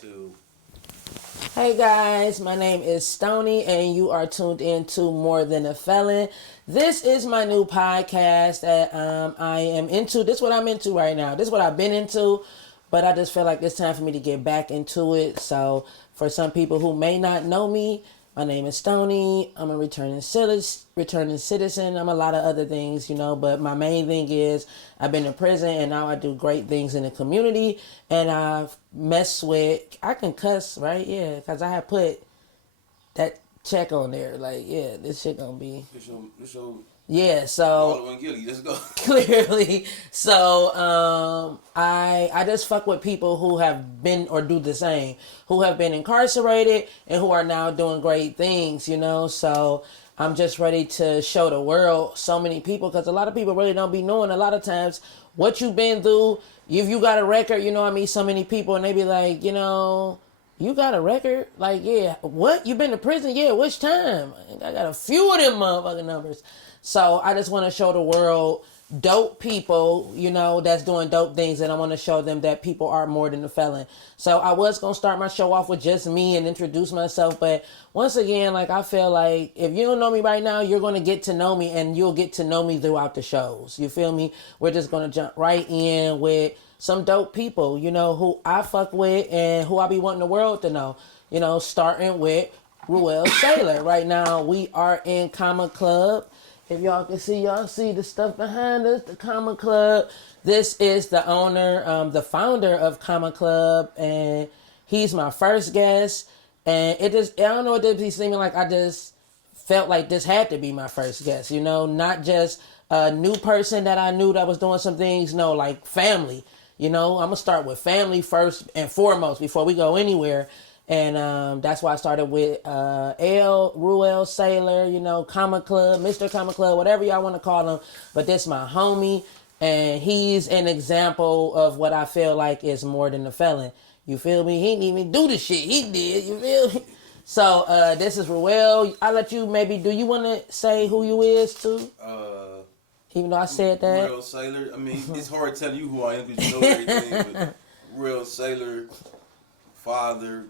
Two. Hey guys, my name is Stony, and you are tuned in to More Than a Felon. This is my new podcast that I am into. This is what I'm into right now. This is what I've been into, but I just feel like it's time for me to get back into it. So, for some people who may not know me, my name is Stony. I'm a returning citizen. I'm a lot of other things, but my main thing is I've been in prison and now I do great things in the community. And I've messed with, I can cuss, right? Yeah, because I have put that check on there. Like, yeah, this shit gonna be. This your Yeah, all so the one Gilly. Let's go. clearly. So I just fuck with people who have been or do the same, who have been incarcerated and who are now doing great things. So I'm just ready to show the world so many people, because a lot of people really don't be knowing a lot of times what you've been through. If you got a record, I mean, so many people, and they be like, you got a record? Like, yeah. What? You been to prison? Yeah. Which time? I got a few of them motherfucking numbers. So I just want to show the world dope people, that's doing dope things. And I want to show them that people are more than a felon. So I was going to start my show off with just me and introduce myself. But once again, like, I feel like if you don't know me right now, you're going to get to know me, and you'll get to know me throughout the shows. You feel me? We're just going to jump right in with some dope people, who I fuck with and who I be wanting the world to know. Starting with Ruel Sailor. Right now, we are in Comma Club. If y'all see the stuff behind us, the Comma Club. This is the owner, the founder of Comma Club, and he's my first guest. And I don't know, it just be seeming like I just felt like this had to be my first guest, not just a new person that I knew that was doing some things, no, like family. I'm going to start with family first and foremost before we go anywhere. And that's why I started with Ruel Sailor, Comma Club, Mr. Comma Club, whatever y'all want to call him. But this my homie, and he's an example of what I feel like is more than a felon. You feel me? He didn't even do the shit he did. You feel me? So this is Ruel. I'll let you maybe, do you want to say who you is too? Even though I said that. Ruel Sailor. I mean, it's hard telling you who I am because you know everything. But Ruel Sailor, father,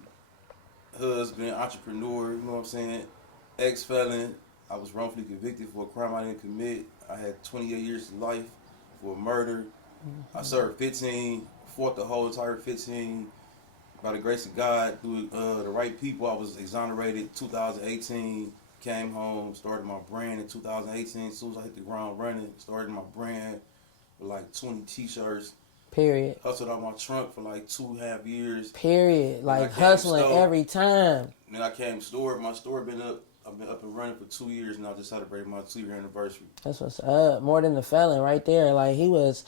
husband, entrepreneur. You know what I'm saying? Ex-felon. I was wrongfully convicted for a crime I didn't commit. I had 28 years of life for murder. I served 15. Fought the whole entire 15. By the grace of God, through the right people, I was exonerated 2018. Came home, started my brand in 2018. As soon as I hit the ground running, started my brand with like 20 t-shirts. Period. Hustled out my trunk for like 2.5 years. Period. Like hustling every time. Then I came store. My store been up. I've been up and running for 2 years now. Just celebrated my 2-year anniversary. That's what's up. More than the felon right there. Like, he was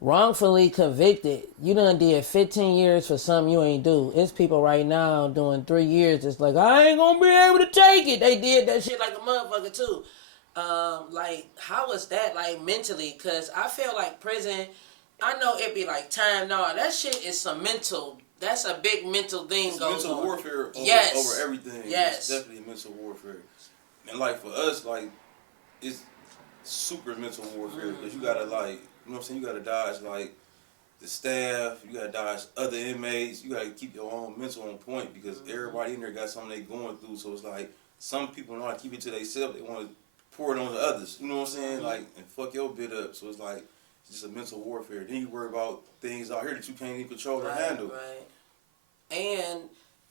wrongfully convicted. You done did 15 years for something you ain't do. It's people right now doing 3 years. It's like, I ain't gonna be able to take it. They did that shit like a motherfucker too. Like, how was that, like, mentally? Because I feel like prison, I know it'd be like time. No, that shit is some mental. That's a big mental thing it's goes mental on. warfare over everything. Yes. It's definitely mental warfare. And like for us, like, it's super mental warfare because you gotta, like, you know what I'm saying, you gotta dodge like the staff, you gotta dodge other inmates, you gotta keep your own mental on point because everybody in there got something they going through. So it's like some people know how to keep it to themselves, they want to pour it on the others. You know what I'm saying? Like, and fuck your bit up. So it's like it's just a mental warfare. Then you worry about things out here that you can't even control or handle. Right. And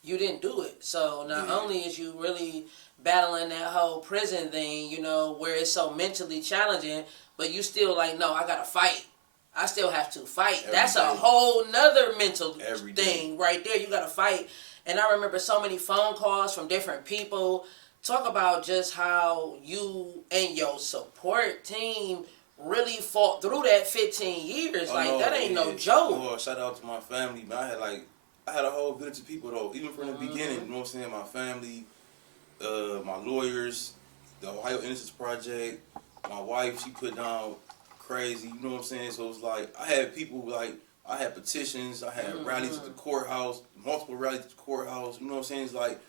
you didn't do it. So not only is you really battling that whole prison thing, where it's so mentally challenging, but you still like, no, I gotta fight. I still have to fight. That's a whole nother mental thing right there. You gotta fight. And I remember so many phone calls from different people. Talk about just how you and your support team really fought through that 15 years. That ain't no joke. Oh, shout out to my family, man. I had a whole village of people though, even from the beginning. You know what I'm saying? My family, my lawyers, the Ohio Innocence Project, my wife, she put down crazy, you know what I'm saying? So it's like, I had people, like, I had petitions, I had rallies at the courthouse, multiple rallies at the courthouse, you know what I'm saying? It's like,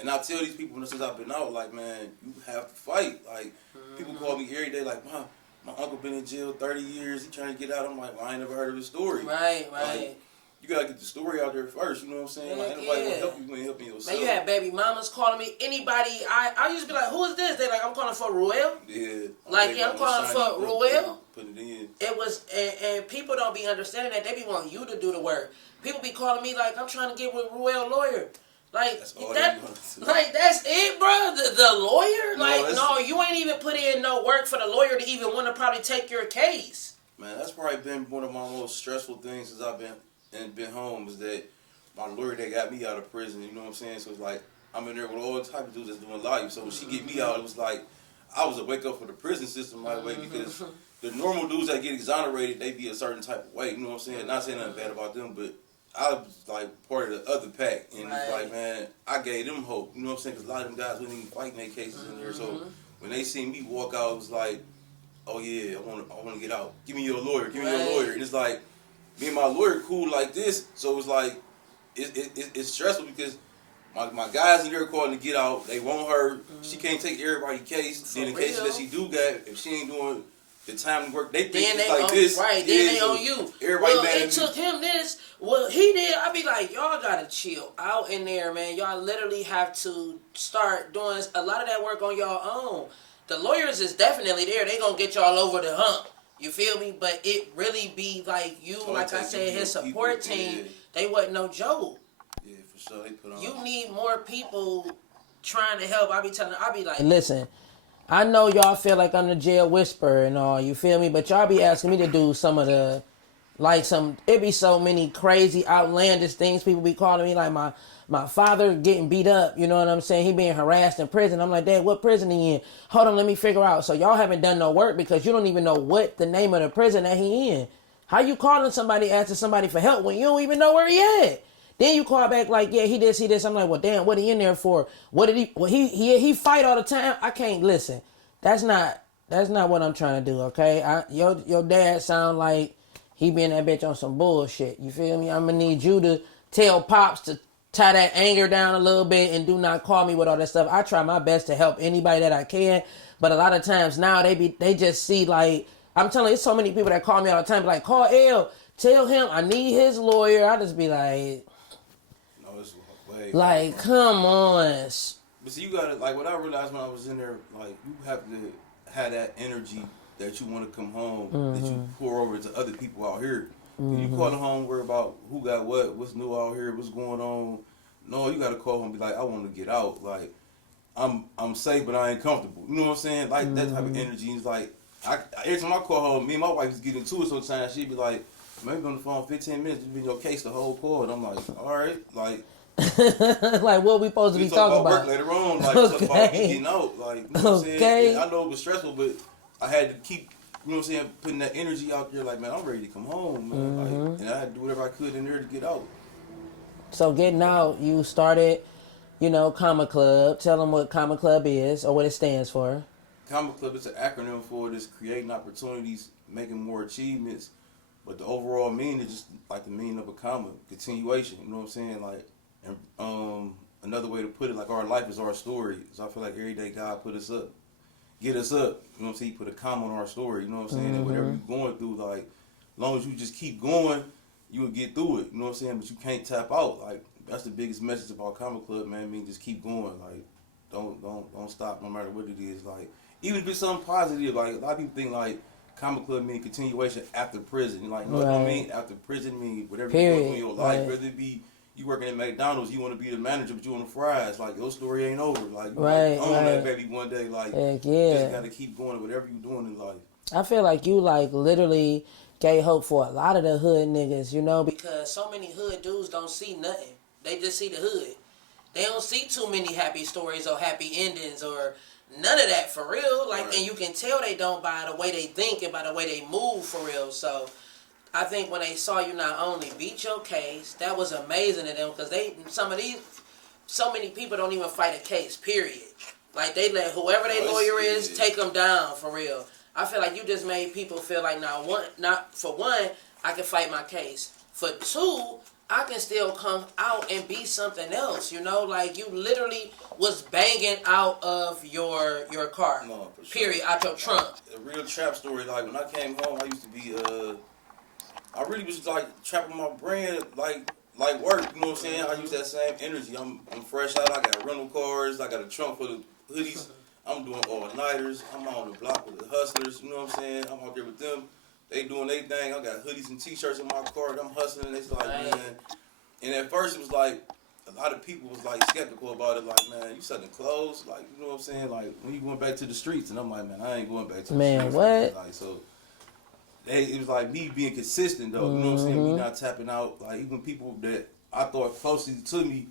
and I tell these people since I've been out, like, man, you have to fight. Like, people call me every day, like, my uncle been in jail 30 years, he trying to get out. I'm like, well, I ain't never heard of his story. Right. Like, you gotta get the story out there first. You know what I'm saying? Like, ain't nobody gonna help you. You ain't helping yourself. Man, you had baby mamas calling me. Anybody, I used to be like, who is this? They like, I'm calling for Ruel. Yeah. Like, yeah, I'm calling for Ruel. Put it in. It was, and people don't be understanding that. They be wanting you to do the work. People be calling me like, I'm trying to get with Ruel lawyer. Like that's it, bro. The lawyer, no, you ain't even put in no work for the lawyer to even want to probably take your case. Man, that's probably been one of my most stressful things since I've been home is that my lawyer that got me out of prison. You know what I'm saying? So it's like I'm in there with all type of dudes that's doing life. So when she get me out, it was like I was a wake up for the prison system right away because the normal dudes that get exonerated, they be a certain type of way. You know what I'm saying? Not saying nothing bad about them, but I was like part of the other pack, and it's like, man, I gave them hope. You know what I'm saying? Because a lot of them guys wasn't even fighting their cases in there. So when they see me walk out, it was like, oh yeah, I want to get out. Give me your lawyer. Give me your lawyer. And it's like me and my lawyer cool like this. So it's like it's stressful because my guys in there calling to get out. They want her. She can't take everybody's case. Then the cases that she do got, if she ain't doing the time to work, they think it's like this. Right, then they on you. Everybody well, mad at it took him this. Well, he did. I be like, y'all gotta chill out in there, man. Y'all literally have to start doing a lot of that work on y'all own. The lawyers is definitely there. They gonna get y'all over the hump. You feel me? But it really be like you, like I said, his support team, they wasn't no joke. Yeah, for sure. They put on. You need more people trying to help. I be like, listen, I know y'all feel like I'm the jail whisperer and all, you feel me? But y'all be asking me to do some of the, it be so many crazy, outlandish things people be calling me, like my father getting beat up, you know what I'm saying? He being harassed in prison. I'm like, Dad, what prison he in? Hold on, let me figure out. So y'all haven't done no work because you don't even know what the name of the prison that he in. How you calling somebody, asking somebody for help when you don't even know where he at? Then you call back like, yeah, he this. I'm like, well, damn, what he in there for? What did he? Well, he fight all the time. I can't listen. That's not what I'm trying to do. Okay, your dad sound like he been that bitch on some bullshit. You feel me? I'm gonna need you to tell Pops to tie that anger down a little bit and do not call me with all that stuff. I try my best to help anybody that I can, but a lot of times now they just see like, I'm telling you, there's so many people that call me all the time, like, call L, tell him I need his lawyer. I just be like, no, it's way. Like, come on. But see, you gotta, like, what I realized when I was in there, like, you have to have that energy that you want to come home, that you pour over to other people out here. You call home, worry about who got what's new out here, what's going on. No, you gotta call home and be like, I want to get out. Like, I'm safe, but I ain't comfortable. You know what I'm saying? Like, that type of energy is like, every time I call home, me and my wife is getting to it sometimes. She'd be like, maybe on the phone 15 minutes, just be your case the whole call. And I'm like, all right, like. Like, what we supposed to be talking about? Work later on, like, talk about getting out. Like, you know what I'm saying? I know it was stressful, but I had to keep, you know what I'm saying, putting that energy out there. Like, man, I'm ready to come home, man. Like, and I had to do whatever I could in there to get out. So getting out, you started, Comma Club. Tell them what Comma Club is or what it stands for. Comma Club is an acronym for this: creating opportunities, making more achievements. But the overall meaning is just like the meaning of a comma, continuation. You know what I'm saying? Like, and another way to put it, like, our life is our story. So I feel like every day God put us up, get us up. You know what I'm saying? He put a comma on our story. You know what I'm saying? And whatever you're going through, like, as long as you just keep going, you will get through it. You know what I'm saying? But you can't tap out. Like, that's the biggest message about Comma Club, man. I mean, just keep going. Like, don't stop no matter what it is. Like, even if it's something positive, like, a lot of people think, like, Comma Club mean continuation after prison. You're like, no, it don't mean after prison. Mean whatever you're doing in your life, whether it be you working at McDonald's, you want to be the manager, but you want the fries. Like, your story ain't over. Like, you own that baby one day. Like, you just got to keep going whatever you're doing in life. I feel like you, like, literally gave hope for a lot of the hood niggas, because so many hood dudes don't see nothing. They just see the hood. They don't see too many happy stories or happy endings or none of that for real. Like, and you can tell they don't by the way they think and by the way they move for real. So I think when they saw you not only beat your case, that was amazing to them, because so many people don't even fight a case, period. Like, they let whoever their lawyer is take them down for real. I feel like you just made people feel like, for one, I can fight my case. For two, I can still come out and be something else, Like, you literally was banging out of your car, period, out your trunk. A real trap story. Like, when I came home, I used to be I really was like trapping my brand like work. You know what I'm saying? I use that same energy. I'm fresh out. I got rental cars. I got a trunk full of hoodies. I'm doing all nighters. I'm out on the block with the hustlers. You know what I'm saying? I'm out there with them. They doing their thing. I got hoodies and t-shirts in my car. I'm hustling. They like, man. And at first it was like a lot of people was like skeptical about it. Like, man, you selling clothes? Like, you know what I'm saying? Like, when you going back to the streets? And I'm like, man, I ain't going back to the streets. Man, what? Like, so. It was like me being consistent though, you know what I'm saying? Me not tapping out. Like even people that I thought closely to me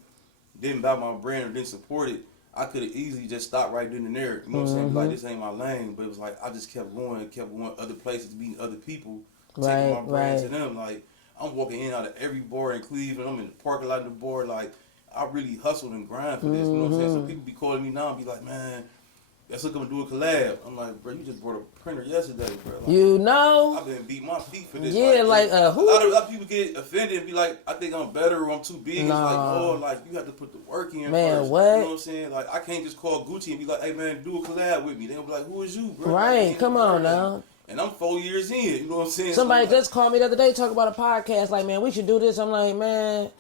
didn't buy my brand or didn't support it, I could have easily just stopped right then and there. You know what I'm saying? Like this ain't my lane, but it was like I just kept going other places, meeting other people, taking my brand to them. Like I'm walking in and out of every bar in Cleveland. I'm in the parking lot of the bar. Like I really hustled and grind for this. You know what I'm saying? So people be calling me now and be like, man, let's look up and do a collab. I'm like, bro, you just brought a printer yesterday, bro. Like, you know? I've been beating my feet for this. Yeah, who? A lot of people get offended and be like, I think I'm better or I'm too big. It's like, oh, like, you have to put the work in man, first. what? You know what I'm saying? Like, I can't just call Gucci and be like, hey, man, do a collab with me. They'll be like, who is you, bro? Right, like, come on now. And I'm 4 years in, you know what I'm saying? Somebody so, just called me the other day talking about a podcast, like, man, we should do this. I'm like, man,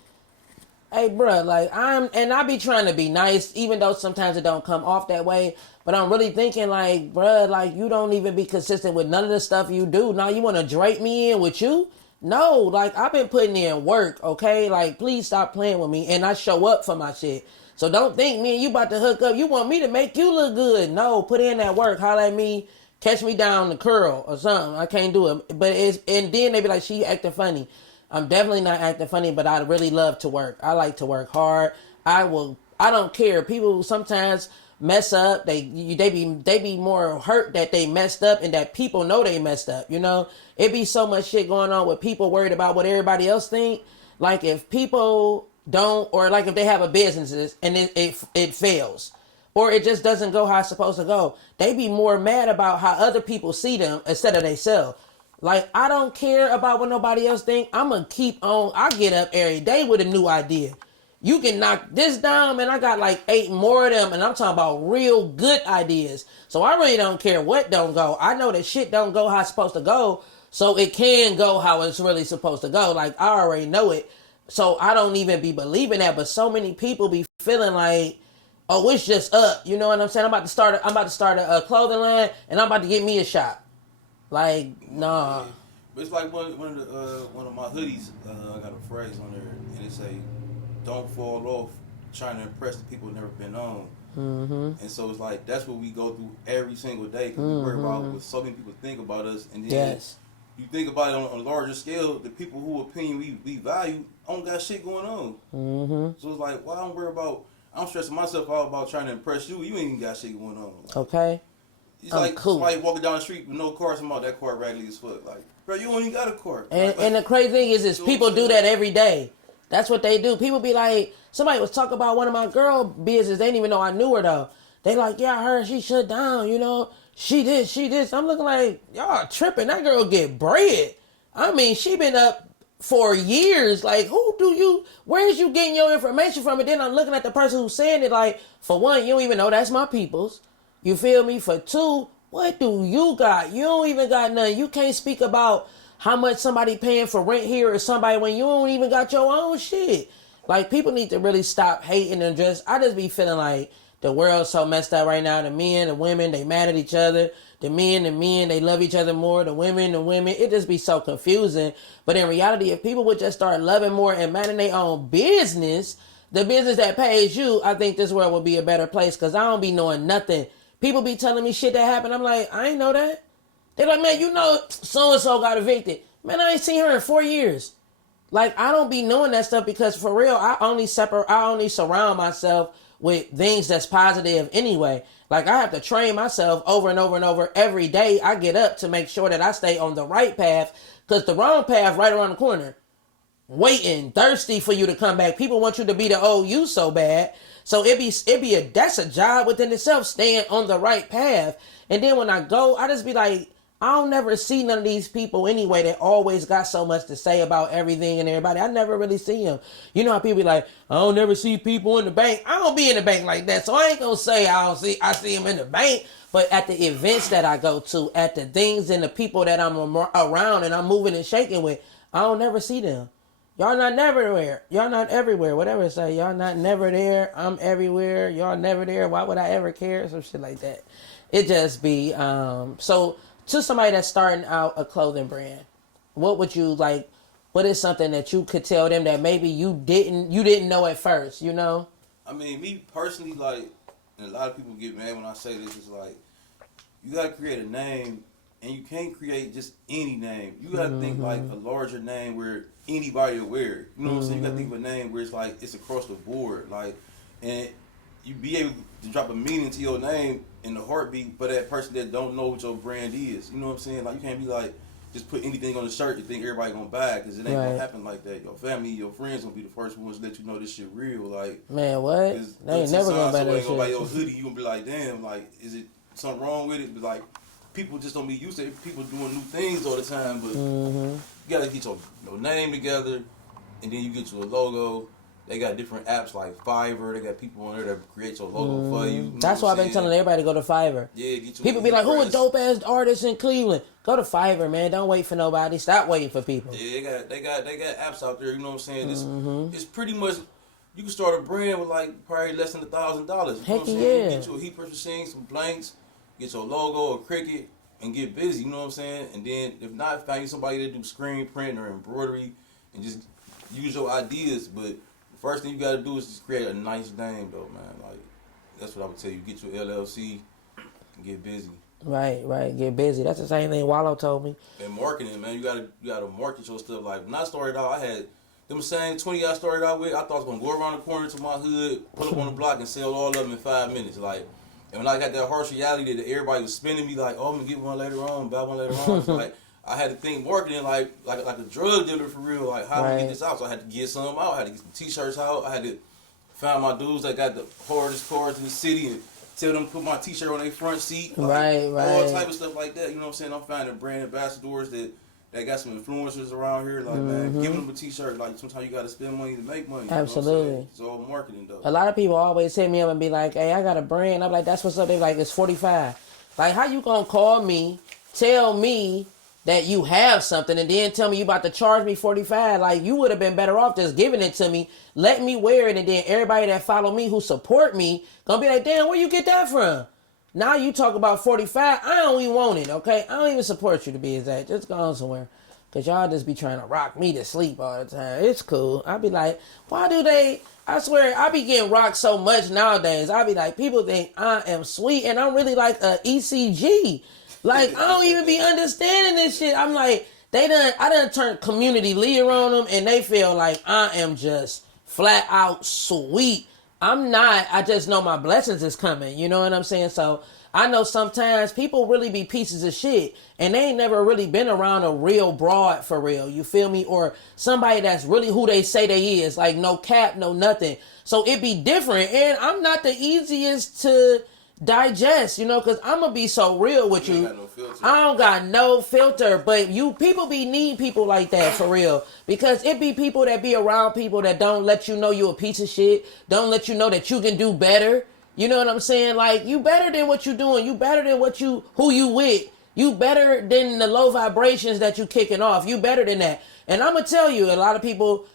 hey, bro, like, I be trying to be nice, even though sometimes it don't come off that way. But I'm really thinking, like, bruh, like, you don't even be consistent with none of the stuff you do. Now you want to drape me in with you? No, like, I've been putting in work, okay? Like, please stop playing with me. And I show up for my shit. So don't think me and you about to hook up. You want me to make you look good. No, put in that work. Holler at me. Catch me down the curl or something. I can't do it. But and then they be like, she acting funny. I'm definitely not acting funny, but I really love to work. I like to work hard. I don't care. People sometimes mess up. They be more hurt that they messed up and that people know they messed up. You know, it be so much shit going on with people worried about what everybody else think. Like if people don't, or like if they have a business and it fails, or it just doesn't go how it's supposed to go, they be more mad about how other people see them instead of themselves. Like I don't care about what nobody else think. I'm gonna keep on. I get up every day with a new idea. You can knock this down, man. I got like 8 more of them, and I'm talking about real good ideas. So I really don't care what don't go. I know that shit don't go how it's supposed to go, so it can go how it's really supposed to go. Like, I already know it, so I don't even be believing that. But so many people be feeling like, oh, it's just up. You know what I'm saying? I'm about to start a clothing line, and I'm about to get me a shop. Like, nah. But it's like one of my hoodies. I got a phrase on there, and it say, "Don't fall off trying to impress the people who've never been on." Mm-hmm. And so it's like that's what we go through every single day because we worry about what so many people think about us, and then you think about it on a larger scale. The people who opinion we value don't got shit going on. Mm-hmm. So it's like, why don't worry about? I'm stressing myself out about trying to impress you. You ain't even got shit going on. Like, okay. It's like cool. Somebody walking down the street with no car, somebody that car raggedy as fuck. Like, bro, you ain't even got a car. And the crazy thing is people do that every day. That's what they do. People be like, somebody was talking about one of my girl business. They didn't even know I knew her though. They like, yeah, I heard she shut down, you know. She did. I'm looking like, y'all tripping. That girl get bread. I mean, she been up for years. Like, where's you getting your information from? And then I'm looking at the person who's saying it like, for one, you don't even know that's my people's. You feel me? For two, what do you got? You don't even got nothing. You can't speak about how much somebody paying for rent here or somebody when you don't even got your own shit. Like, people need to really stop hating and I just be feeling like the world's so messed up right now. The men, the women, they mad at each other. The men, they love each other more. The women. It just be so confusing. But in reality, if people would just start loving more and minding their own business, the business that pays you, I think this world would be a better place because I don't be knowing nothing. People be telling me shit that happened. I'm like, I ain't know that. They're like, man, you know, so-and-so got evicted. Man, I ain't seen her in 4 years. Like, I don't be knowing that stuff because for real, I only surround myself with things that's positive anyway. Like, I have to train myself over and over and over every day I get up to make sure that I stay on the right path because the wrong path right around the corner. Waiting, thirsty for you to come back. People want you to be the old you so bad. So that's a job within itself, staying on the right path. And then when I go, I just be like, I don't never see none of these people anyway that always got so much to say about everything and everybody. I never really see them. You know how people be like, I don't never see people in the bank. I don't be in the bank like that. So I ain't gonna say I see them in the bank. But at the events that I go to, at the things and the people that I'm around and I'm moving and shaking with, I don't never see them. Y'all not everywhere. Y'all not everywhere. Whatever it say. Y'all not never there. I'm everywhere. Y'all never there. Why would I ever care? Some shit like that. It just be so to somebody that's starting out a clothing brand, what would you like? What is something that you could tell them that maybe you didn't know at first? You know. I mean, me personally, like, and a lot of people get mad when I say this. It's like you gotta create a name, and you can't create just any name. You gotta think like a larger name where anybody will wear it. You know what I'm saying? You gotta think of a name where it's like it's across the board, like, and you be able to drop a meaning to your name in the heartbeat for that person that don't know what your brand is. You know what I'm saying? Like, you can't be like just put anything on the shirt and think everybody gonna buy it, because it ain't gonna happen like that. Your family, your friends gonna be the first ones to let you know this shit real. Like, man, what? They ain't never gonna buy that shit. Gonna buy your hoodie, you gonna be like, damn, like, is it something wrong with it? But like, people just don't be used to people doing new things all the time. But you gotta get your name together, and then you get you a logo. They got different apps like Fiverr. They got people on there that create your logo for you. That's why I've been telling everybody to go to Fiverr. Yeah, get you. People be like, who a dope ass artist in Cleveland? Go to Fiverr, man. Don't wait for nobody. Stop waiting for people. Yeah, they got apps out there. You know what I'm saying? It's pretty much, you can start a brand with like probably less than $1,000. Heck yeah. You get you a heat press machine, some blanks, get your logo, a Cricut, and get busy. You know what I'm saying? And then if not, find you somebody that do screen print or embroidery, and just use your ideas. But first thing you got to do is just create a nice name, though, man. Like, that's what I would tell you. Get your LLC and get busy. Right. Get busy. That's the same thing Wallow told me. And marketing, man. You gotta market your stuff. Like, when I started out, I had them same 20 I started out with. I thought I was gonna go around the corner to my hood, pull up on the block, and sell all of them in 5 minutes. Like, and when I got that harsh reality that everybody was spinning me, like, oh, I'm gonna get one later on, buy one later on. So, like, I had to think marketing like a drug dealer for real. Like, how do I get this out? So I had to get some out. I had to get some t-shirts out. I had to find my dudes that got the hardest cars in the city and tell them to put my t-shirt on their front seat. Like, all type of stuff like that. You know what I'm saying? I'm finding brand ambassadors that got some influencers around here. Like, man, giving them a t-shirt. Like, sometimes you got to spend money to make money. Absolutely. You know it's all marketing, though. A lot of people always hit me up and be like, hey, I got a brand. I'm like, that's what's up. They like, it's 45. Like, how you gonna call me, tell me that you have something, and then tell me you about to charge me 45? Like, you would have been better off just giving it to me, let me wear it, and then everybody that follow me who support me gonna be like, damn, where you get that from? Now you talk about 45, I don't even want it, okay? I don't even support you, to be exact. Just go on somewhere, because y'all just be trying to rock me to sleep all the time. It's cool. I be like, why do they... I swear, I be getting rocked so much nowadays. I be like, people think I am sweet, and I'm really like a ECG. Like, I don't even be understanding this shit. I'm like, I done turned community leader on them, and they feel like I am just flat out sweet. I'm not. I just know my blessings is coming. You know what I'm saying? So I know sometimes people really be pieces of shit, and they ain't never really been around a real broad for real. You feel me? Or somebody that's really who they say they is. Like, no cap, no nothing. So it be different, and I'm not the easiest to digest, you know, because I'm gonna be so real with you. I don't got no filter, but people need people like that for real, because it be people that be around people that don't let you know you a piece of shit, don't let you know that you can do better. You know what I'm saying? Like, you better than what you doing, you better than who you with, you better than the low vibrations that you kicking off, you better than that. And I'm gonna tell you, a lot of people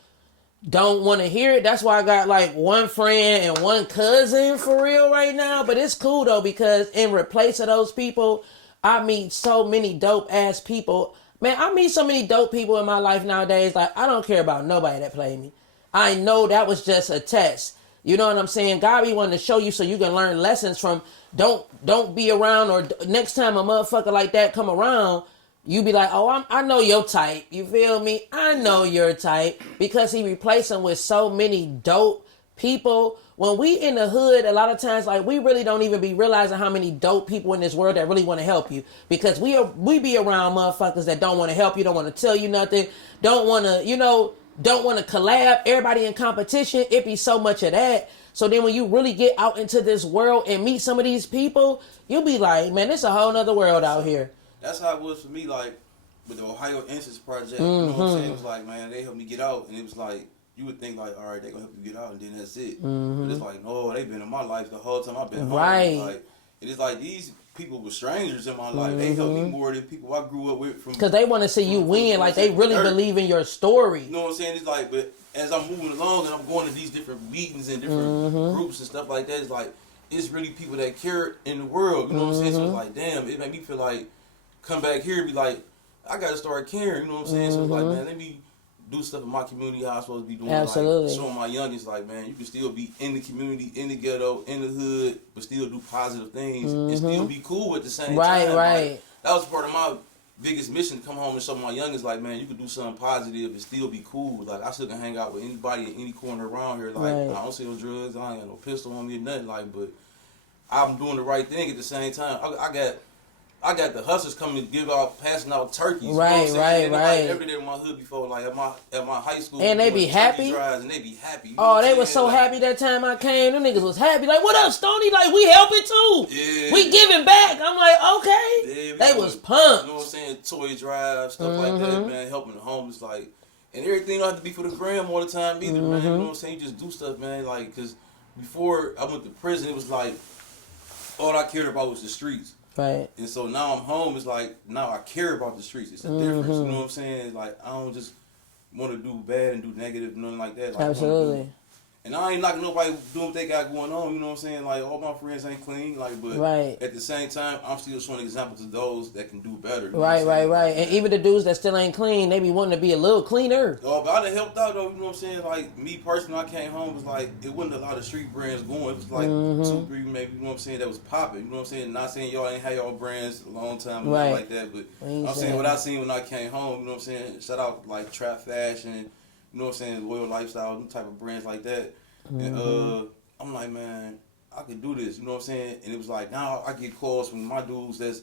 don't want to hear it. That's why I got like one friend and one cousin for real right now. But it's cool though, because in replace of those people, I meet so many dope ass people. Man, I meet so many dope people in my life nowadays. Like, I don't care about nobody that played me. I know that was just a test. You know what I'm saying? God be wanting to show you so you can learn lessons from. Don't be around, or next time a motherfucker like that come around, you be like, oh, I know your type. You feel me? I know your type. Because he replaced him with so many dope people. When we in the hood, a lot of times, like, we really don't even be realizing how many dope people in this world that really want to help you. Because we be around motherfuckers that don't want to help you, don't want to tell you nothing, don't want to, don't want to collab. Everybody in competition. It be so much of that. So then when you really get out into this world and meet some of these people, you'll be like, man, it's a whole nother world out here. That's how it was for me, like, with the Ohio Innocence Project. You know what I'm saying? It was like, man, they helped me get out. And it was like, you would think, like, all right, they going to help you get out, and then that's it. But it's like, no, they've been in my life the whole time I've been home. Right. Like, And it's like these people were strangers in my life. They helped me more than people I grew up with. Because they want to see you win. Like, they really believe in your story. You know what I'm saying? It's like, but as I'm moving along and I'm going to these different meetings and different groups and stuff like that, it's like, it's really people that care in the world. You know what I'm saying? So it's like, damn, it made me feel like, come back here and be like, I got to start caring. You know what I'm saying? So it's like, man, let me do stuff in my community how I'm supposed to be doing. Absolutely. Like, showing my youngest, like, man, you can still be in the community, in the ghetto, in the hood, but still do positive things and still be cool at the same time. Right. Like, that was part of my biggest mission, to come home and show my youngest, like, man, you can do something positive and still be cool. Like, I still can hang out with anybody in any corner around here. Like, I don't sell drugs, I ain't got no pistol on me or nothing, like, but I'm doing the right thing at the same time. I got the hustlers coming to give out, passing out turkeys. You know what I'm saying? Like, every day in my hood before, like at my high school. And they be happy. And they be happy. You know they were so happy that time I came. Them niggas was happy. Like, what up, Stoney? Like, we helping too. Yeah. We giving back. I'm like, okay. Yeah, they was pumped. You know what I'm saying? Toy drive, stuff like that, man. Helping the homeless, like, and everything don't have to be for the gram all the time either, man. You know what I'm saying? You just do stuff, man. Like, cause before I went to prison, it was like all I cared about was the streets. Right. And so now I'm home, it's like, now I care about the streets. It's a difference, you know what I'm saying? It's like, I don't just want to do bad and do negative, nothing like that. Like, absolutely. And I ain't knocking nobody doing what they got going on, you know what I'm saying? Like, all my friends ain't clean, like, but at the same time, I'm still showing examples to those that can do better. Right. And even the dudes that still ain't clean, they be wanting to be a little cleaner. Oh, but I done helped out, though, you know what I'm saying? Like, me personally, I came home, it was like, it wasn't a lot of street brands going. It was like 2, 3, maybe, you know what I'm saying, that was popping, you know what I'm saying? Not saying y'all ain't had y'all brands a long time, nothing like that, but I'm saying what I seen when I came home, you know what I'm saying? Shout out, like, Trap Fashion, you know what I'm saying, Loyal Lifestyle, them type of brands like that. And I'm like, man, I could do this, you know what I'm saying? And it was like, now I get calls from my dudes that's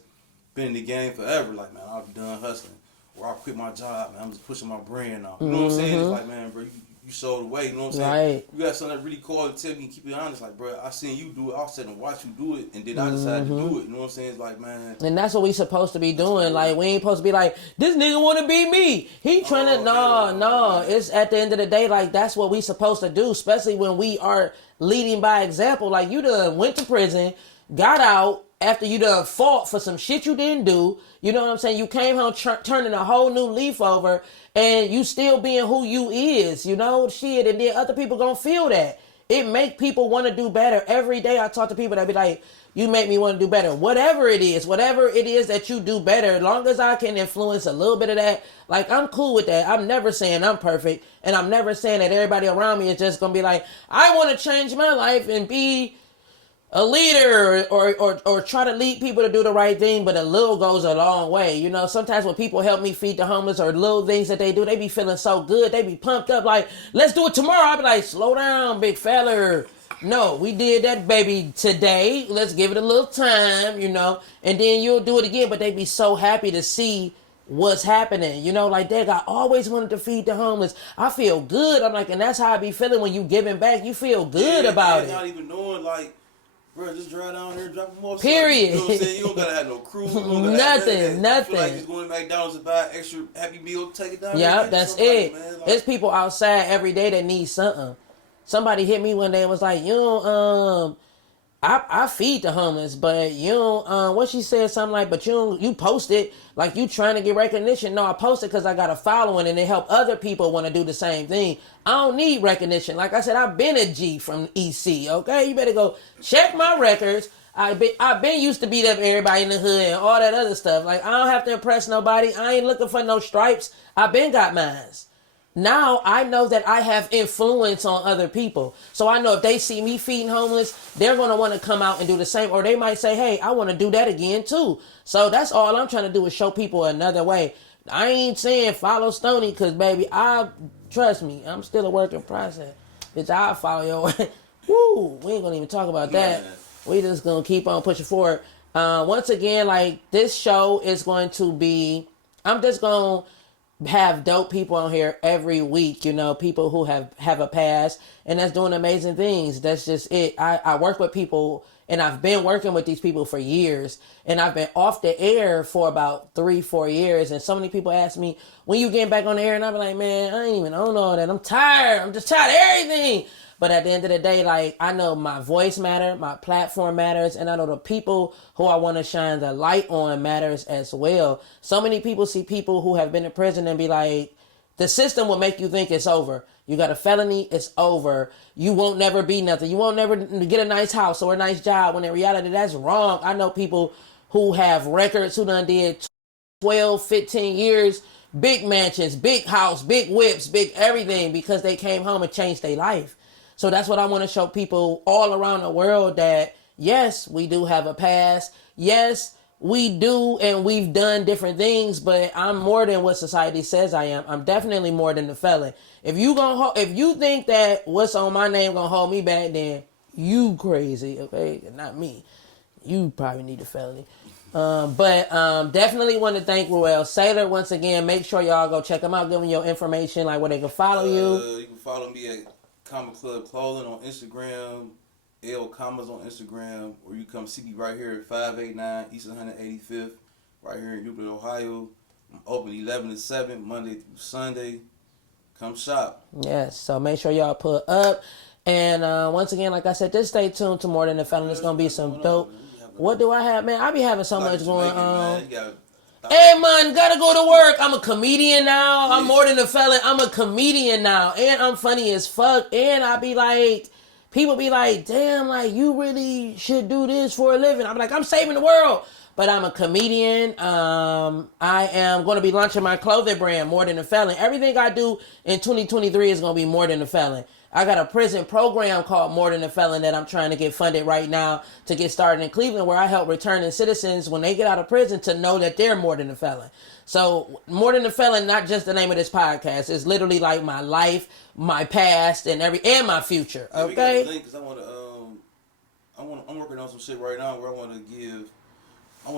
been in the game forever, like, man, I'm done hustling, or I quit my job, man, I'm just pushing my brand now. You know what I'm saying? It's like, man, bro, you sold away, you know what I'm saying? Right. You got something that really called to tell me and keep it honest, like, bro, I seen you do it, I sat and watch you do it, and then I decided to do it, you know what I'm saying? It's like, man. And that's what we supposed to be doing. Like, we ain't supposed to be like, this nigga want to be me. He trying to, no. It's at the end of the day, like, that's what we supposed to do, especially when we are leading by example. Like, you done went to prison, got out, after you done fought for some shit you didn't do, you know what I'm saying? You came home turning a whole new leaf over, and you still being who you is, you know? Shit, and then other people gonna feel that. It make people want to do better. Every day I talk to people that be like, you make me want to do better. Whatever it is that you do better, as long as I can influence a little bit of that, like, I'm cool with that. I'm never saying I'm perfect, and I'm never saying that everybody around me is just gonna be like, I want to change my life and be a leader or try to lead people to do the right thing, but a little goes a long way. You know, sometimes when people help me feed the homeless or little things that they do, they be feeling so good. They be pumped up like, let's do it tomorrow. I'll be like, slow down, big fella. No, we did that, baby, today. Let's give it a little time, you know, and then you'll do it again. But they be so happy to see what's happening, you know, like, Dad, I always wanted to feed the homeless. I feel good. I'm like, and that's how I be feeling when you giving back. You feel good about it. Not even knowing, like, bro, just drive down here, drop them off. Period. You know what I'm saying? You don't gotta have no crew. Nothing. You feel like just going to McDonald's to buy an extra Happy Meal, take it down. Yeah, that's it. Like, there's people outside every day that need something. Somebody hit me one day and was like, you don't, I feed the homeless, but you don't, what she said, something like, but you post it like you trying to get recognition. No, I post it because I got a following and it help other people want to do the same thing. I don't need recognition. Like I said, I've been a G from EC, okay? You better go check my records. I've been used to beat up everybody in the hood and all that other stuff. Like, I don't have to impress nobody. I ain't looking for no stripes. I've been got mines. Now I know that I have influence on other people. So I know if they see me feeding homeless, they're going to want to come out and do the same. Or they might say, hey, I want to do that again too. So that's all I'm trying to do is show people another way. I ain't saying follow Stoney because, baby, trust me, I'm still a work in process. Bitch, I'll follow your way. Woo, we ain't going to even talk about that. We just going to keep on pushing forward. Once again, like, this show is going to be, I'm just going to have dope people on here every week, you know, people who have a past and that's doing amazing things. That's just it. I work with people And I've been working with these people for years. And I've been off the air for about 3-4 years. And so many people ask me, when you getting back on the air? And I be like, man, I ain't even on all that. I'm tired. I'm just tired of everything. But at the end of the day, like, I know my voice matters, my platform matters, and I know the people who I want to shine the light on matters as well. So many people see people who have been in prison and be like, the system will make you think it's over. You got a felony, it's over. You won't never be nothing. You won't never get a nice house or a nice job, when in reality, that's wrong. I know people who have records who done did 12, 15 years, big mansions, big house, big whips, big everything, because they came home and changed their life. So that's what I want to show people all around the world, that yes, we do have a past. Yes, we do, and we've done different things, but I'm more than what society says I am. I'm definitely more than the felon. If you think that what's on my name gonna hold me back, then you crazy, okay? Not me. You probably need a felony. But definitely want to thank Ruel Sailor once again. Make sure y'all go check him out, give him your information, like where they can follow you. You can follow me at Comma Club Clothing on Instagram, L Commas on Instagram, or you come see me right here at 589 East 185th, right here in Euclid, Ohio. I'm open 11 to 7, Monday through Sunday. Come shop. Yes, so make sure y'all put up. And once again, like I said, just stay tuned to More Than a Felon. It's going to be some dope. What do I have, man? I be having so much going on. Hey, man, gotta go to work. I'm a comedian now. I'm more than a felon. I'm a comedian now. And I'm funny as fuck. And I be like, people be like, damn, like, you really should do this for a living. I'm like, I'm saving the world. But I'm a comedian. I am going to be launching my clothing brand, More Than a Felon. Everything I do in 2023 is going to be More Than a Felon. I got a prison program called More Than a Felon that I'm trying to get funded right now to get started in Cleveland, where I help returning citizens when they get out of prison to know that they're more than a felon. So More Than a Felon, not just the name of this podcast. It's literally like my life, my past, and my future. Okay. Yeah, because I'm working on some shit right now where I want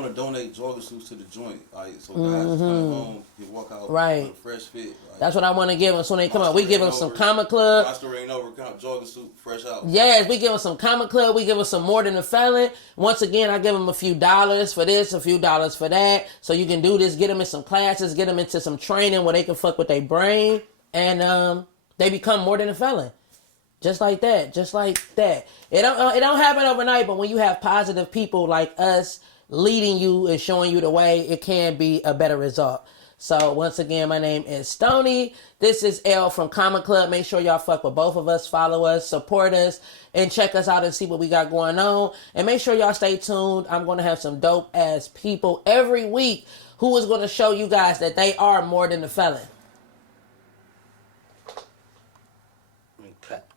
to donate jogging suits to the joint, like, so guys coming home can walk out with a fresh fit. Like, that's what I want to give them. So when they come out, we give them some Comma Club. My story ain't over. Jogging suit, fresh out. Yes, we give them some Comma Club. We give them some More Than a Felon. Once again, I give them a few dollars for this, a few dollars for that. So you can do this. Get them in some classes. Get them into some training where they can fuck with their brain, and they become more than a felon. Just like that. Just like that. It don't happen overnight, but when you have positive people like us leading you and showing you the way, it can be a better result. So once again, my name is Stoney. This is L from Comma Club. Make sure y'all fuck with both of us, follow us, support us, and check us out and see what we got going on. And make sure y'all stay tuned. I'm going to have some dope ass people every week who is going to show you guys that they are more than a felon. Clap.